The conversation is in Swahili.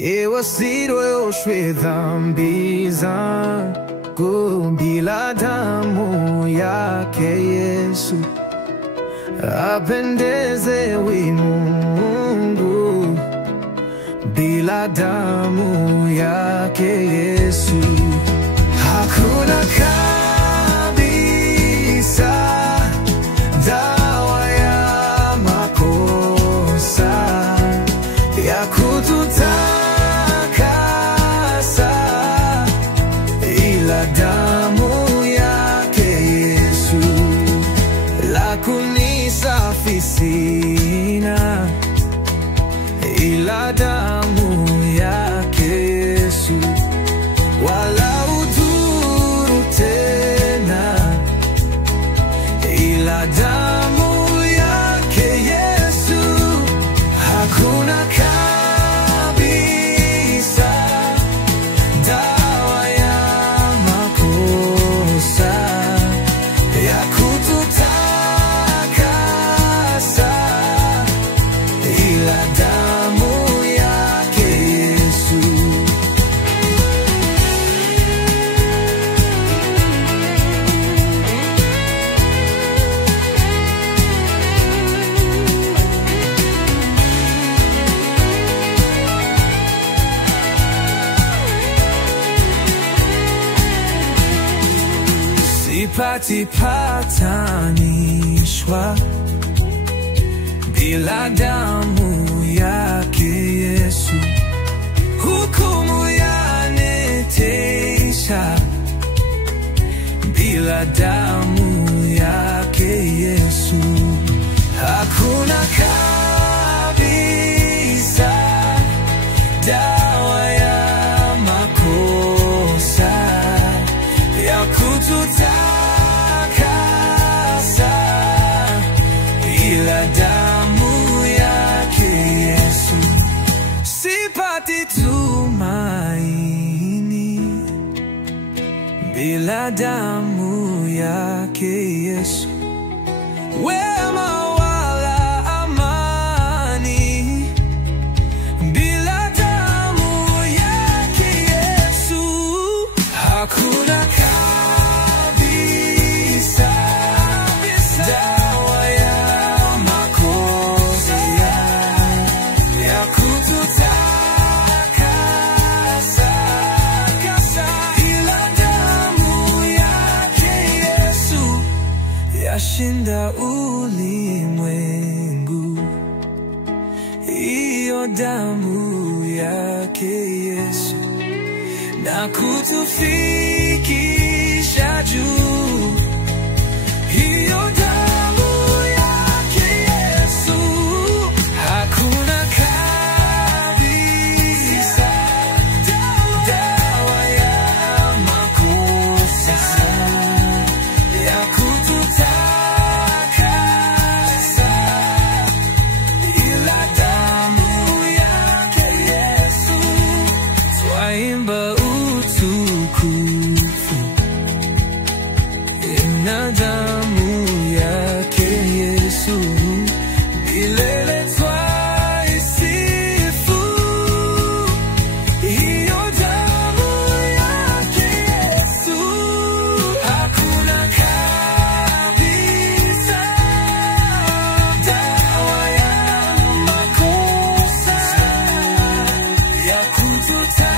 Iwasilioshwe dhambi zangu bila damu yake Yesu, apendezewi Mungu bila damu yake Yesu. Hakuna kabisa dawa ya makosa ya kututakasa ila damu yake Yesu. La kunisafi sina ila damu yake Yesu, wala udhuru tena ila damu yake Yesu. Hakuna kabisa dawa ya makosa ya kututakasa ila damu yake Yesu. Sipati patanishwa bila damu yake Yesu. Hukumu yanitesha bila damu yake Yesu. Hakuna kabisa dawa ya makosa ya kututakasa ila damu yake Yesu. Sipati tumaini bila damu yake Yesu. Wema wala amani bila damu yake Yesu. Hakuna kabisa dawa ya makosa ya kututakasa ila damu yake Yesu. Yashinda ulimwengu iyo damu yake Yesu, na kutufikisha juu hiyo damu yake Yesu. Hakuna kabisa dawa ya makosa ya kututakasa ila damu yake Yesu. Twaimba utukufu ina damu yake Yesu, milele twaisifu hiyo damu yake Yesu. Hakuna kabisa dawa ya makosa ya kututakasa